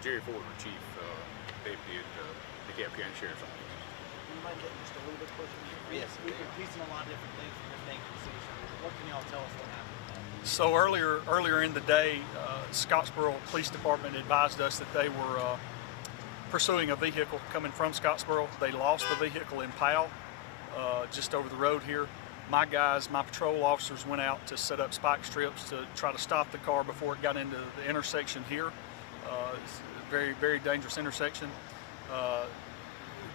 Jerry Ford, Chief Deputy at the DeKalb County Sheriff's Office. You might get just a little bit closer. Yes, We've been piecing a lot of different things from your thing in the city. So what can y'all tell us what happened? So earlier in the day, Scottsboro Police Department advised us that they were pursuing a vehicle coming from Scottsboro. They lost the vehicle in Powell, just over the road here. My patrol officers went out to set up spike strips to try to stop the car before it got into the intersection here. It's a very, very dangerous intersection.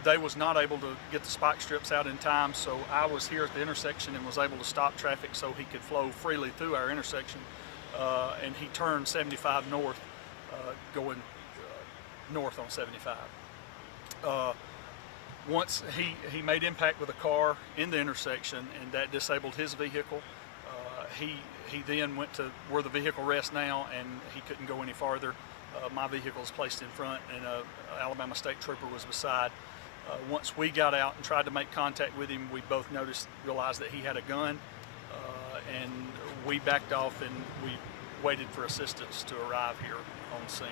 They was not able to get the spike strips out in time, so I was here at the intersection and was able to stop traffic so he could flow freely through our intersection. And he turned 75 north, going north on 75. Once he made impact with a car in the intersection, and that disabled his vehicle. He then went to where the vehicle rests now, and he couldn't go any farther. My vehicle was placed in front, and an Alabama State Trooper was beside. Once we got out and tried to make contact with him, we both realized that he had a gun, and we backed off and we waited for assistance to arrive here on scene.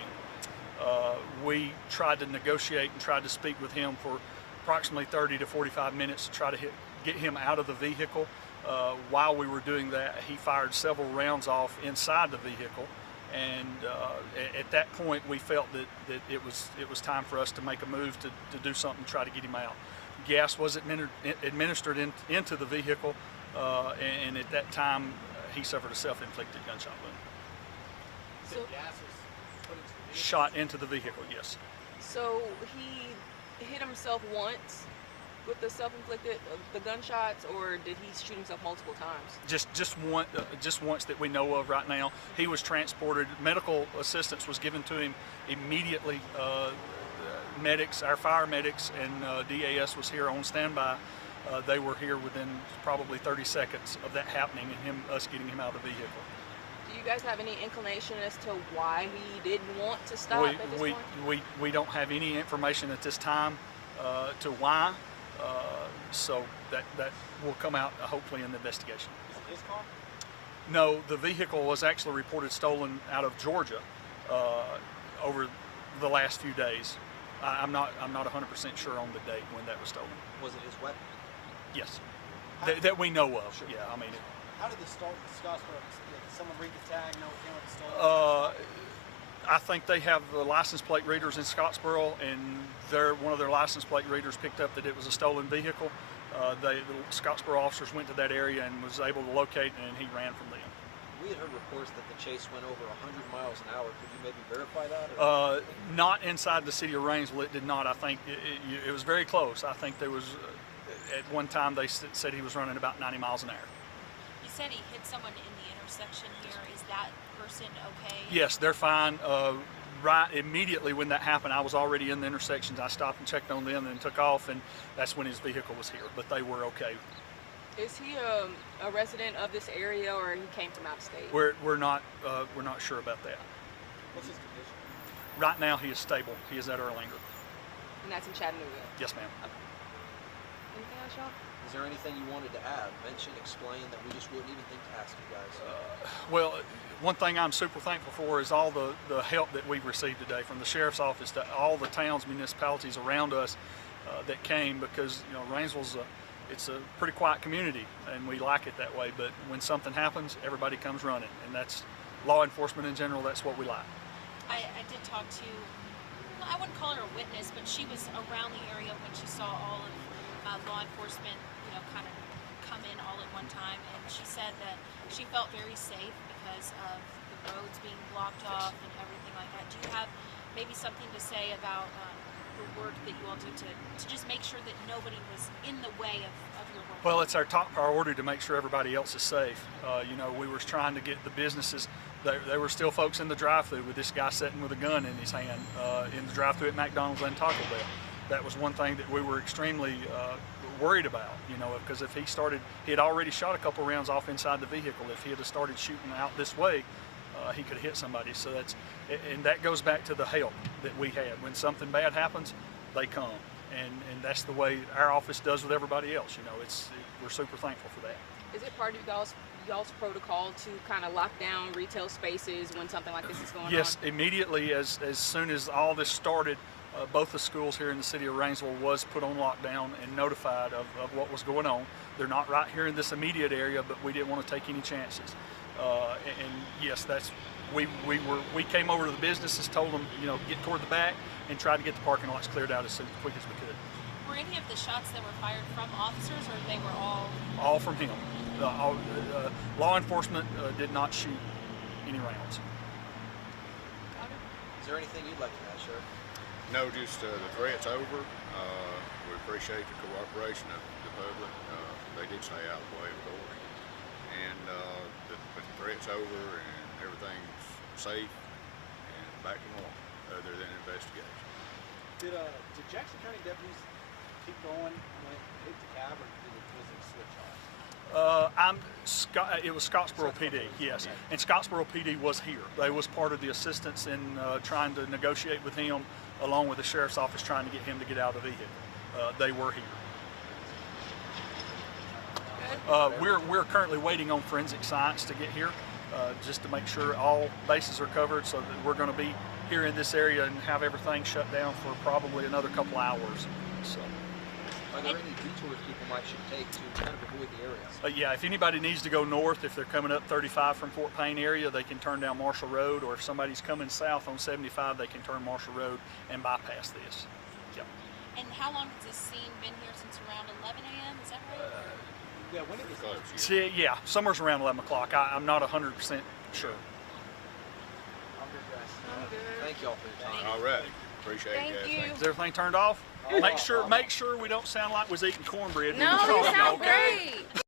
We tried to negotiate and tried to speak with him for approximately 30 to 45 minutes to try to get him out of the vehicle. While we were doing that, he fired several rounds off inside the vehicle, and at that point we felt that it was time for us to make a move to do something to try to get him out. Gas was administered into the vehicle, and at that time he suffered a self-inflicted gunshot wound. So gas was put into the vehicle? Shot into the vehicle, yes. So he hit himself once with the self-inflicted the gunshots, or did he shoot himself multiple times? Just once that we know of right now. He was transported. Medical assistance was given to him immediately. Medics, our fire medics, and DAS was here on standby. They were here within probably 30 seconds of that happening and us getting him out of the vehicle. Do you guys have any inclination as to why he didn't want to stop at this point? We don't have any information at this time to why. So that will come out hopefully in the investigation. Is it his car? No, the vehicle was actually reported stolen out of Georgia over the last few days. I'm not 100% sure on the date when that was stolen. Was it his weapon? Yes, that we know of. Sure. Yeah, I mean. How did the Scottsboro? Did someone read the tag? Know what came with the stolen? I think they have the license plate readers in Scottsboro, and one of their license plate readers picked up that it was a stolen vehicle. The Scottsboro officers went to that area and was able to locate, and he ran from them. We had heard reports that the chase went over 100 miles an hour. Could you maybe verify that? Not inside the city of Rainsville. It did not. I think it was very close. I think there was, at one time they said he was running about 90 miles an hour. You said he hit someone in the intersection here. Is that person okay? Yes, they're fine. Right immediately when that happened, I was already in the intersections. I stopped and checked on them and took off, and that's when his vehicle was here. But they were okay. Is he a resident of this area, or he came from out of state? We're not sure about that. What's his condition? Right now, he is stable. He is at Erlanger. And that's in Chattanooga. Yes, ma'am. Okay. Anything else, y'all? Is there anything you wanted to add, mention, explain that we just wouldn't even think to ask you guys? Well, one thing I'm super thankful for is all the help that we've received today from the sheriff's office to all the towns, municipalities around us that came, because Rainsville's it's a pretty quiet community, and we like it that way. But when something happens, everybody comes running, and that's law enforcement in general. That's what we like. I did talk to, I wouldn't call her a witness, but she was around the area when she saw all of law enforcement, kind of come in all at one time, and she said that she felt very safe because of the roads being blocked off and everything like that. Do you have maybe something to say about the work that you all do to just make sure that nobody was in the way of your work? Well, it's our top priority to make sure everybody else is safe. We were trying to get the businesses. There were still folks in the drive-thru with this guy sitting with a gun in his hand in the drive-thru at McDonald's and Taco Bell. That was one thing that we were extremely worried about, because if he had already shot a couple rounds off inside the vehicle. If he had started shooting out this way, he could hit somebody. So that goes back to the help that we had. When something bad happens, they come, and that's the way our office does with everybody else. We're super thankful for that. Is it part of you guys' y'all's protocol to kind of lock down retail spaces when something like this is going Yes, on? immediately as soon as all this started, both the schools here in the city of Rainsville was put on lockdown and notified of what was going on. They're not right here in this immediate area, but we didn't want to take any chances. And yes, we came over to the businesses, told them, you know, get toward the back and tried to get the parking lots cleared out as quick as we could. Were any of the shots that were fired from officers, or they were All from him. Law enforcement did not shoot any rounds. Is there anything you'd like to add, Sheriff? No, just the threat's over. We appreciate the cooperation of the public. They did stay out of the way, of course. And but the threat's over and everything's safe and back to normal, other than investigation. Did Jackson County deputies keep going when it hit the cab, or was it a switch off? It was Scottsboro PD, yes. And Scottsboro PD was here. They was part of the assistance in trying to negotiate with him, along with the sheriff's office trying to get him to get out of the vehicle. They were here. We're currently waiting on forensic science to get here, just to make sure all bases are covered, so that we're going to be here in this area and have everything shut down for probably another couple hours. So. Are there any detours people should take to kind of avoid the area? Yeah, if anybody needs to go north, if they're coming up 35 from Fort Payne area, they can turn down Marshall Road, or if somebody's coming south on 75, they can turn Marshall Road and bypass this. Yep. And how long has this scene been here, since around 11 a.m.? Is that right? Yeah, when did this Close, See, yeah, somewhere's around 11 o'clock. I'm not 100% sure. I'm good, guys. I'm good. Thank y'all for your time. All right. Appreciate Thank it, you. guys. Is everything turned off? Oh, Make sure we don't sound like we're eating cornbread. when No, we're you talking, sound okay? great.